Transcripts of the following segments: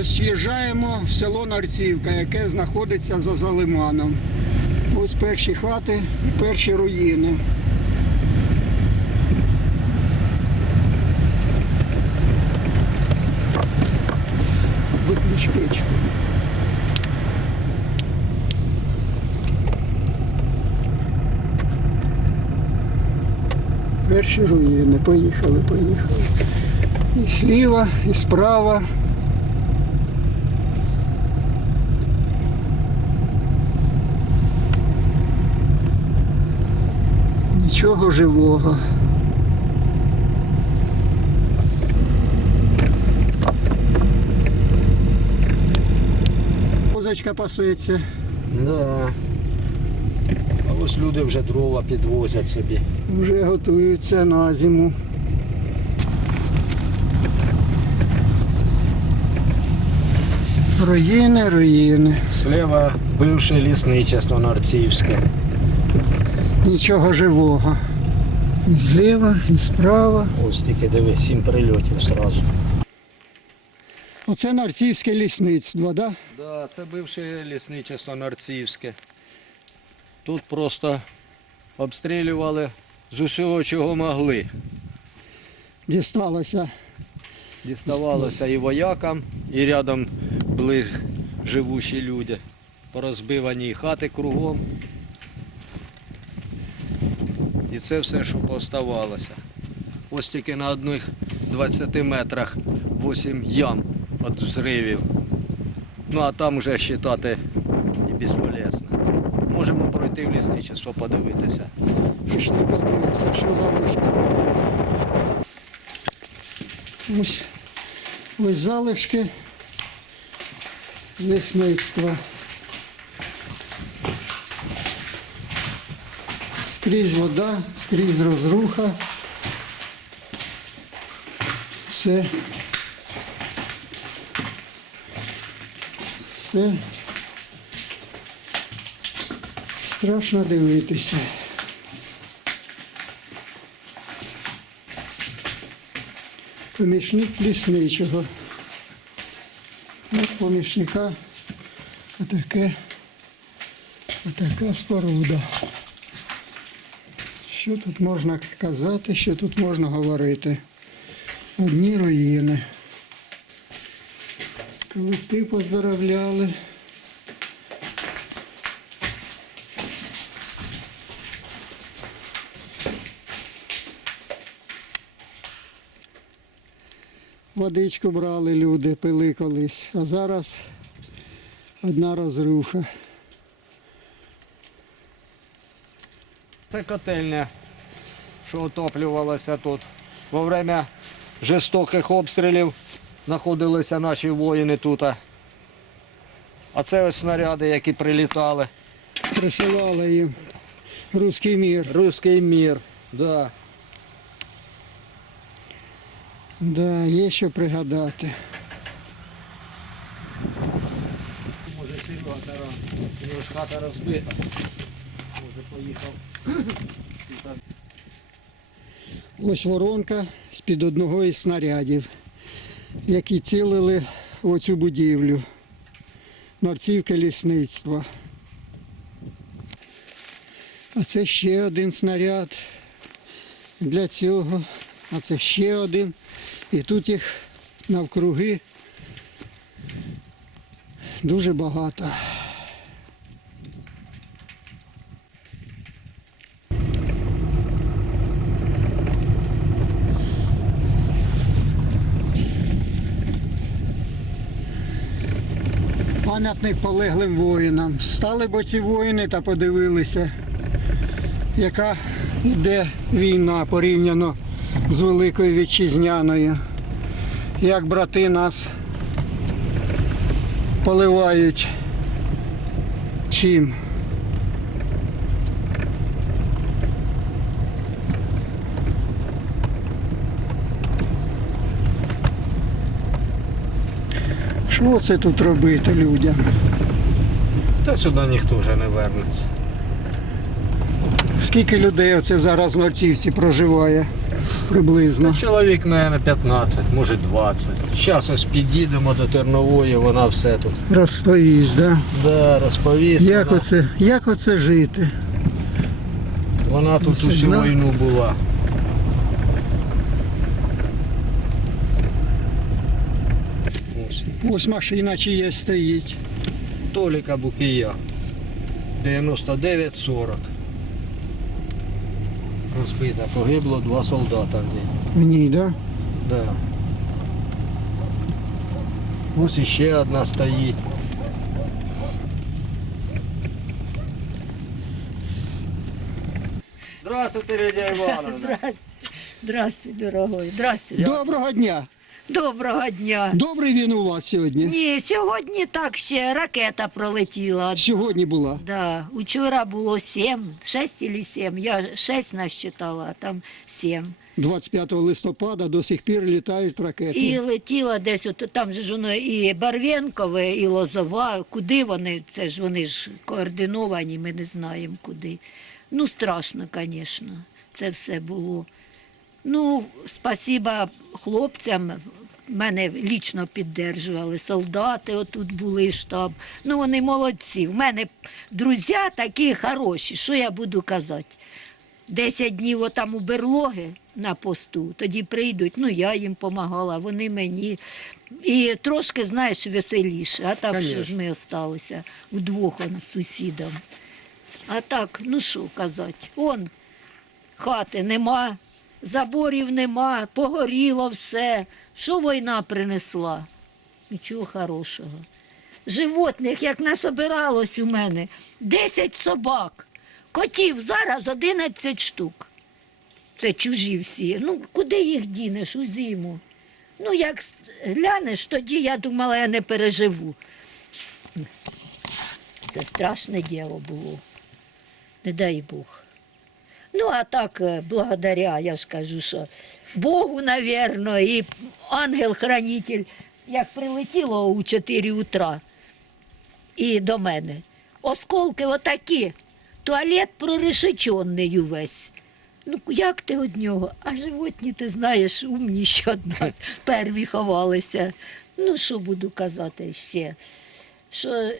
Ось в'їжджаємо в село Нарцівка, яке знаходиться за Залиманом. Ось перші хати, перші руїни. Виключ печку. Перші руїни. Поїхали, поїхали. І зліва, і справа. Нічого живого. Козочка пасеться. Да. А ось люди вже дрова підвозять собі. Вже готуються на зиму. Руїни, руїни. Слева бивше лісничество Нарцівське. Нічого живого. І зліва, і справа. Ось тільки диви, сім прильотів сразу. Оце нарцівське лісництво, да? Да, це бивше лісничество Нарцівське. Тут просто обстрілювали з усього, чого могли. Дісталося. Діставалося і воякам, і рядом були живучі люди. Порозбивані хати кругом. І це все, що поставалося. Ось тільки на одних 20 метрах 8 ям від взривів. Ну а там вже вважати і безполезно. Можемо пройти в лісничество, подивитися. Що залишки. Ось, ось залишки лісництва. Скрізь вода, скрізь розруха. Все. Все. Страшно дивитися. Помічник лісничого. От помічника отаке, отака споруда. Що тут можна казати, що тут можна говорити? Одні руїни. Колектив поздоровляли. Водичку брали люди, пили колись, а зараз одна розруха. Це котельня, що отоплювалася тут. Во время жорстоких обстрілів знаходилися наші воїни тут. А це ось снаряди, які прилітали. Присилали їм руський мір. Руський мір. Да. Да, є що пригадати. Може таран. У нього ж хата розбита. Може поїхав. Ось воронка з-під одного із снарядів, які цілили в оцю будівлю. Нарцівке лісництво. А це ще один снаряд для цього. А це ще один. І тут їх навкруги дуже багато. Пам'ятник полеглим воїнам. Стали б ці воїни та подивилися, яка йде війна порівняно з Великою Вітчизняною. Як брати нас поливають чим. Що це тут робити людям? Та сюди ніхто вже не вернеться. Скільки людей оце зараз в Норцівці проживає приблизно? Чоловік, мабуть, 15, може 20. Зараз ось підійдемо до Тернової, вона все тут. Розповість, да? Да, розповість. Як вона, оце, як оце жити? вона тут усю війну була. Ось. Машина чиє стоїть. Толіка Букія. 99-40. Розбита, погибло два солдата в ній. В ній, да? Да. Ось іще одна стоїть. Здравствуйте, Лідія Івановна. Здрастуй, дорогой. Здрастуй. Доброго дня! Доброго дня. Добрий він у вас сьогодні. Ні, сьогодні так ще ракета пролетіла. Сьогодні була. Да, учора було сім, шесть или сім. Я шесть насчитала, а там сім. 25 листопада до сих пір літають ракети. І летіла десь, от там же ж воно і Барвенкове, і Лозова. Куди вони? Це ж вони ж координовані, ми не знаємо куди. Ну, страшно, звісно, це все було. Ну, спасіба хлопцям. Мене лічно піддержували, солдати отут були, штаб. Ну, вони молодці. В мене друзі такі хороші, що я буду казати. Десять днів отам у берлоги на посту, тоді прийдуть, ну я їм допомагала, вони мені. І трошки, знаєш, веселіше. А так що ж ми залишилися вдвох он, з сусідом. А так, ну що казати, он хати нема, заборів нема, погоріло все. Що війна принесла? Нічого хорошого. Животних, як насобиралось у мене, 10 собак, котів зараз 11 штук. Це чужі всі. Ну, куди їх дінеш у зиму? Ну, як глянеш, тоді я думала, я не переживу. Це страшне діло було. Не дай Бог. Ну, а так, е, благодаря, я ж кажу, що Богу, навірно, і ангел-хранитель, як прилетіло у 4 утра і до мене. Осколки отакі, туалет прорешечений увесь. Ну, як ти від нього? А животні, ти знаєш, умніші від нас, перві ховалися. Ну, що буду казати ще? Що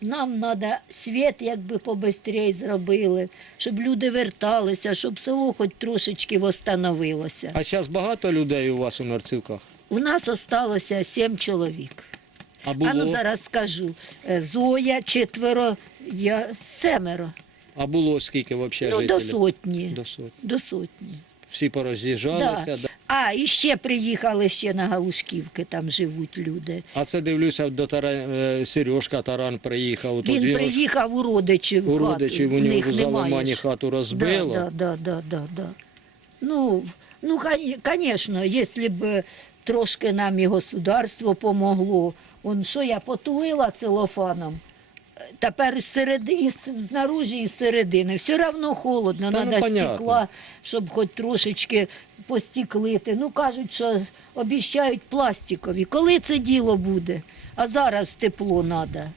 нам треба світ якби побистрій зробили, щоб люди верталися, щоб село хоч трошечки восстановилося. А зараз багато людей у вас у Норцівках? У нас залишилося сім чоловік. А було, А ну зараз скажу. Е, Зоя, четверо, я семеро. а було скільки взагалі Ну, до сотні. До сотні. До сотні. Всі пороз'їжджалися. Да. А, і ще приїхали ще на Галушківки, там живуть люди. А це дивлюся, до Тара... е, Сережка Таран приїхав. Тут Він приїхав у родичів. у родичів у нього ж. хату розбило. Да, да, да, да, да. Ну, ну, звісно, якщо б трошки нам і государство помогло. Он що я потулила целофаном. Тепер з середи, і з- знаружі і середини. Все одно холодно, Та ну, треба стекла, щоб хоч трошечки постіклити. Ну, кажуть, що обіцяють пластикові. Коли це діло буде? А зараз тепло треба.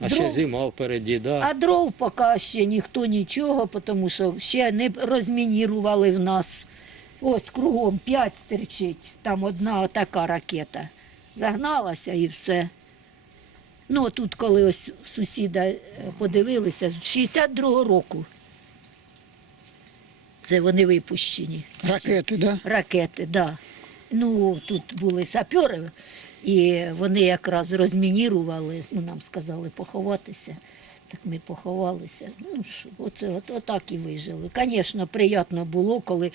А ще зима впереді, да. А дров поки ще ніхто нічого, тому що ще не розмінірували в нас. Ось кругом п'ять стерчить, там одна така ракета. Загналася і все. Ну, тут, коли ось сусіда е, подивилися, з 62-го року. Це вони випущені Ракети, да? ракети, да. Ну, тут були сапери, і вони якраз розмінірували, ну, нам сказали поховатися. Так ми поховалися. Ну, оце, от, отак і вижили. Звісно, приємно було, коли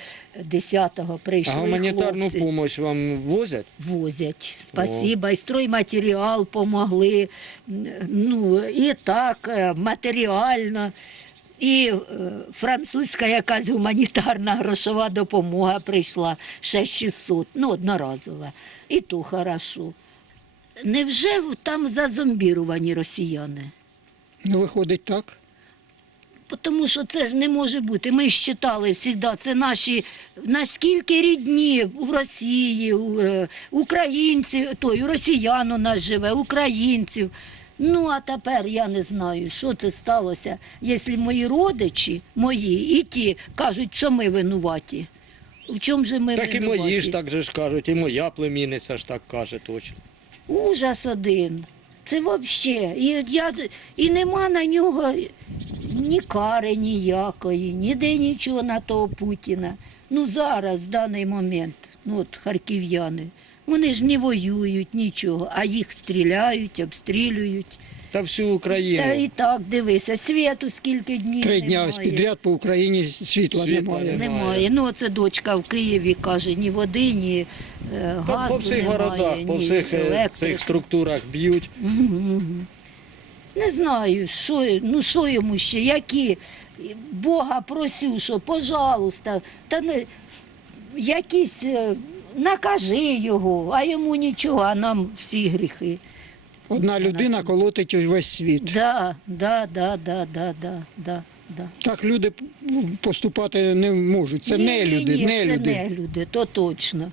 10-го А гуманітарну хлопці. допомогу вам возять? Возять. Спасибо. І стройматеріал помогли. Ну, і так, е, матеріально. І е, французька якась гуманітарна грошова допомога прийшла 6600, ну, одноразова. І то хорошо. Невже там зазомбіровані росіяни? Ну, виходить так. Тому що це ж не може бути. Ми ж читали завжди, це наші наскільки рідні в Росії, е, українці, той, росіян у нас живе, українців. Ну, а тепер я не знаю, що це сталося, якщо мої родичі, мої, і ті кажуть, що ми винуваті. В чому же ми Так і мої ж так же ж кажуть, і моя племінниця ж так каже точно. Ужас один. Це взагалі. І, я, і нема на нього ні кари ніякої, ніде нічого на того Путіна. Ну зараз, в даний момент, ну от харків'яни, вони ж не воюють нічого, а їх стріляють, обстрілюють. Та всю Україну. Та і так дивися, світу скільки днів. Три дня немає. підряд по Україні світла, Світла немає. немає. Ну, це дочка в Києві каже, ні води, ні е, газу Та по всіх немає, городах, по всіх е, електрики. цих структурах б'ють. Не знаю, що, ну, що йому ще, які. Бога просю, що, пожалуйста, та не, якісь, е, накажи його, а йому нічого, а нам всі гріхи. Одна людина колотить увесь світ. Да, да, да, да, да, да, да, да. Так люди поступати не можуть. Це не люди, не це люди. не люди, то точно.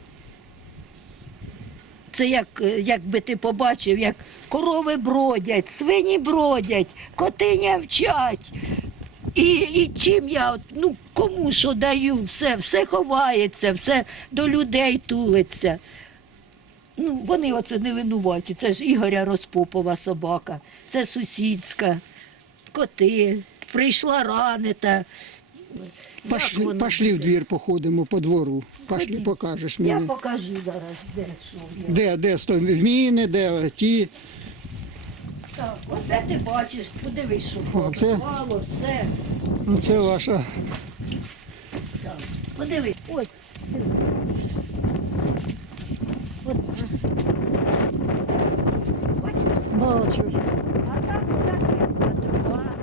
Це як, е, якби ти побачив, як корови бродять, свині бродять, коти вчать. І, і чим я, ну кому що даю, все, все ховається, все до людей тулиться. Ну, вони оце не винуваті. Це ж Ігоря Розпопова собака, це сусідська, коти, прийшла ранета. Як Пошли, пошли в двір, походимо по двору. Пошли, покажеш Я покажу зараз, де що є. Де, де сто міни, де ті. Так, оце ти бачиш, подивись, що Оце? попало, все. Це ваша. Так. Подивись, ось. Бачиш? Бачу. А там отаке друга.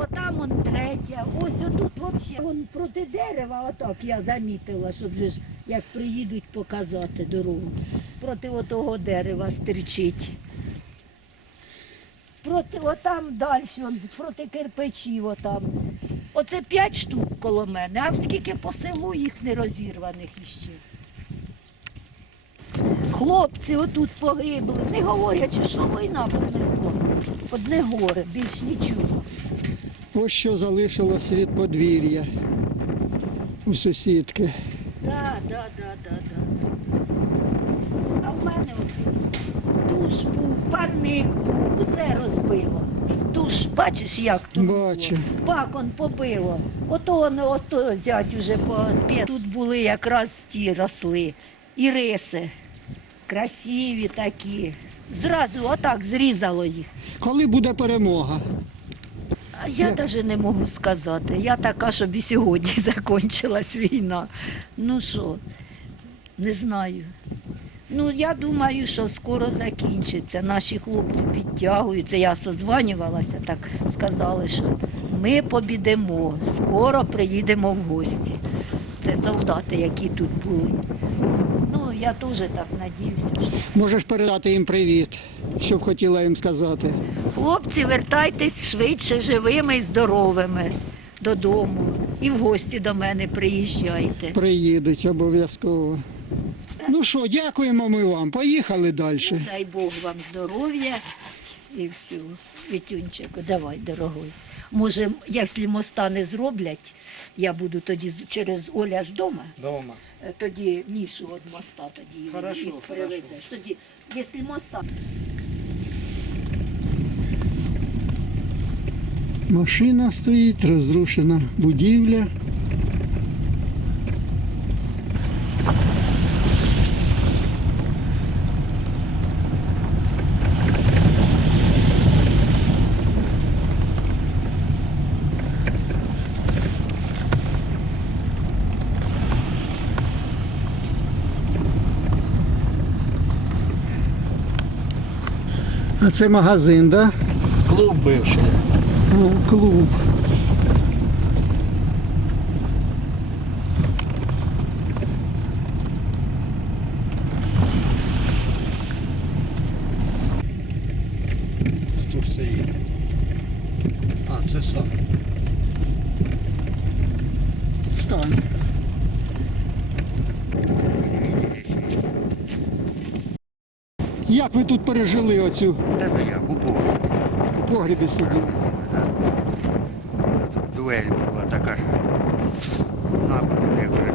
Отам он третя. Ось отут взагалі вон проти дерева, отак я замітила, щоб же ж як приїдуть показати дорогу. Проти отого дерева стерчить. Проти отам далі, проти кирпичів отам. Оце п'ять штук коло мене, а скільки по селу їх не розірваних іще. Хлопці отут погибли, не говорячи, що війна принесла. Одне горе, більш нічого. Ось що залишилось від подвір'я у сусідки. Да, да, да, да, да. А в мене ось душ був, парник був, усе розбило. Душ, бачиш, як тут Бачу. було? Пакон побило. Ото воно, ото зять уже по Тут були якраз ті росли. І риси. Красиві такі. Зразу отак зрізало їх. Коли буде перемога? А я Як? навіть не можу сказати. Я така, щоб і сьогодні закінчилась війна. Ну що, не знаю. Ну, я думаю, що скоро закінчиться. Наші хлопці підтягуються. Я созванювалася, так сказали, що ми побідемо, скоро приїдемо в гості. Це солдати, які тут були. Я теж так надіюся. Можеш передати їм привіт, що б хотіла їм сказати. Хлопці, вертайтесь швидше живими і здоровими додому. І в гості до мене приїжджайте. Приїдуть обов'язково. Ну що, дякуємо ми вам. Поїхали далі. Дай Бог вам здоров'я і все. Вітюнчику, давай, дорогой. Може, якщо моста не зроблять, я буду тоді через Оля ж дома, Дома. е, тоді Мішу від моста тоді Хорошо, їх перевезеш. Тоді, якщо моста. Машина стоїть, розрушена будівля. А це магазин, так? Клуб бивший. Ну, Клуб. Тут все є. А, це сам. Стань. Як ви тут пережили оцю Та то як, у погребі. в погрібі сиділи? Тут дуель була така ж. Ну, а потім як вже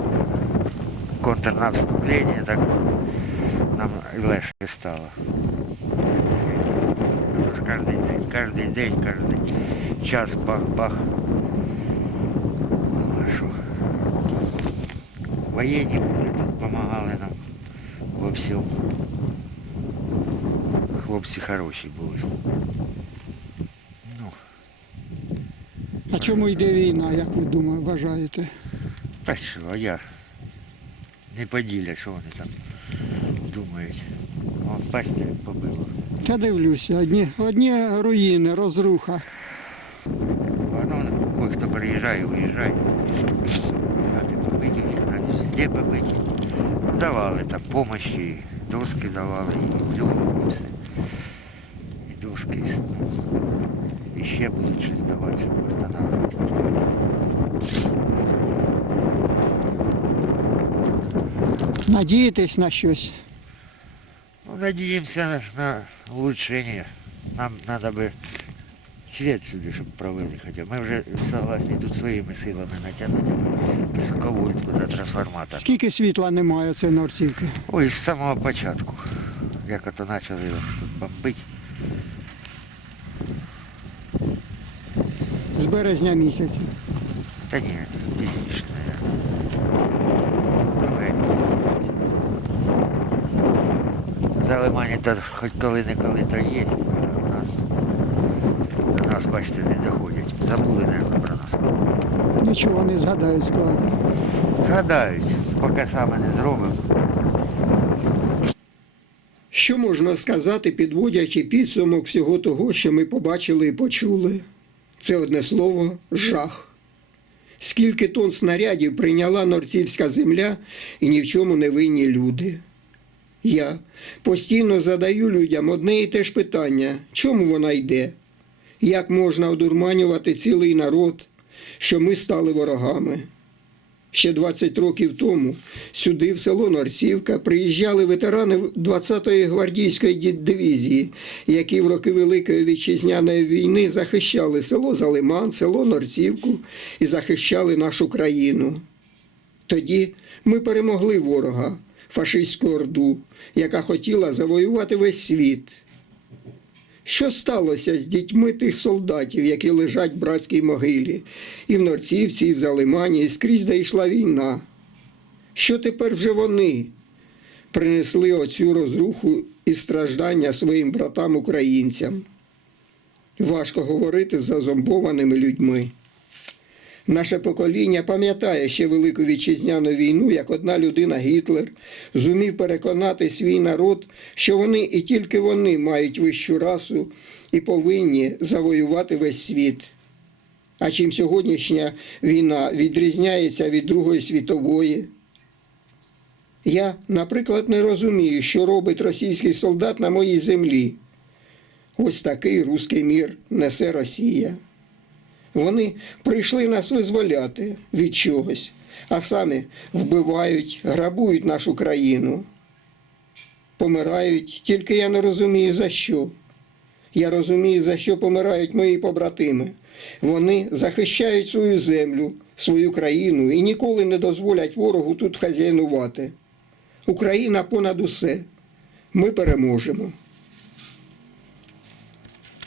контрнаступлення, так нам легше стало. Тож кожен день, кожен день, кожен час бах-бах. Ну? Воєнні були тут, допомагали нам во всьому. Хлопці хороші були. Ну, А чому йде війна, як ви думаєте, вважаєте? Та що, а я не поділя, що вони там думають. Вон, бачите, побило все. Та дивлюся, одні, одні руїни, розруха. Воно, кое-хто приїжджає, уїжджає. Хати побиті, вікна везде побиті. Ну, Давали там помощі, доски давали, і все. І доски, і все. І ще будуть щось давати, щоб встановлювати хати. Надієтесь на щось. Ну, надеемся на улучшение. Нам надо бы свет сюда, чтобы провели. Хотя мы вже согласні тут своїми силами натягнути високовольтку та трансформатор. Скільки світла немає цієї Норцівки? Ой, з самого початку. Як ото почали його тут бомбити. З березня місяця. Та ні, пізніше, мабуть. Давай. За Лимані то хоч коли-неколи то є, а у нас до нас, бачите, не доходять. Забули, мабуть, про нас. Нічого не згадаю скоро. Згадають, поки саме не зробимо. Що можна сказати, підводячи підсумок всього того, що ми побачили і почули? Це одне слово жах. Скільки тонн снарядів прийняла норцівська земля і ні в чому не винні люди. Я постійно задаю людям одне і те ж питання, чому вона йде? Як можна одурманювати цілий народ, що ми стали ворогами? Ще 20 років тому сюди, в село Норцівка, приїжджали ветерани 20-ї гвардійської дивізії, які в роки Великої вітчизняної війни захищали село Залиман, село Норцівку і захищали нашу країну. Тоді ми перемогли ворога, фашистську орду, яка хотіла завоювати весь світ. Що сталося з дітьми тих солдатів, які лежать в братській могилі, і в Норцівці, і в Залимані, і скрізь де йшла війна? Що тепер вже вони принесли оцю розруху і страждання своїм братам-українцям? Важко говорити з зазомбованими людьми. Наше покоління пам'ятає ще Велику вітчизняну війну, як одна людина Гітлер зумів переконати свій народ, що вони і тільки вони мають вищу расу і повинні завоювати весь світ. А чим сьогоднішня війна відрізняється від Другої світової? Я, наприклад, не розумію, що робить російський солдат на моїй землі. Ось такий руський мір несе Росія. Вони прийшли нас визволяти від чогось, а самі вбивають, грабують нашу країну. Помирають, тільки я не розумію за що. Я розумію, за що помирають мої побратими. Вони захищають свою землю, свою країну і ніколи не дозволять ворогу тут хазяйнувати. Україна понад усе. Ми переможемо.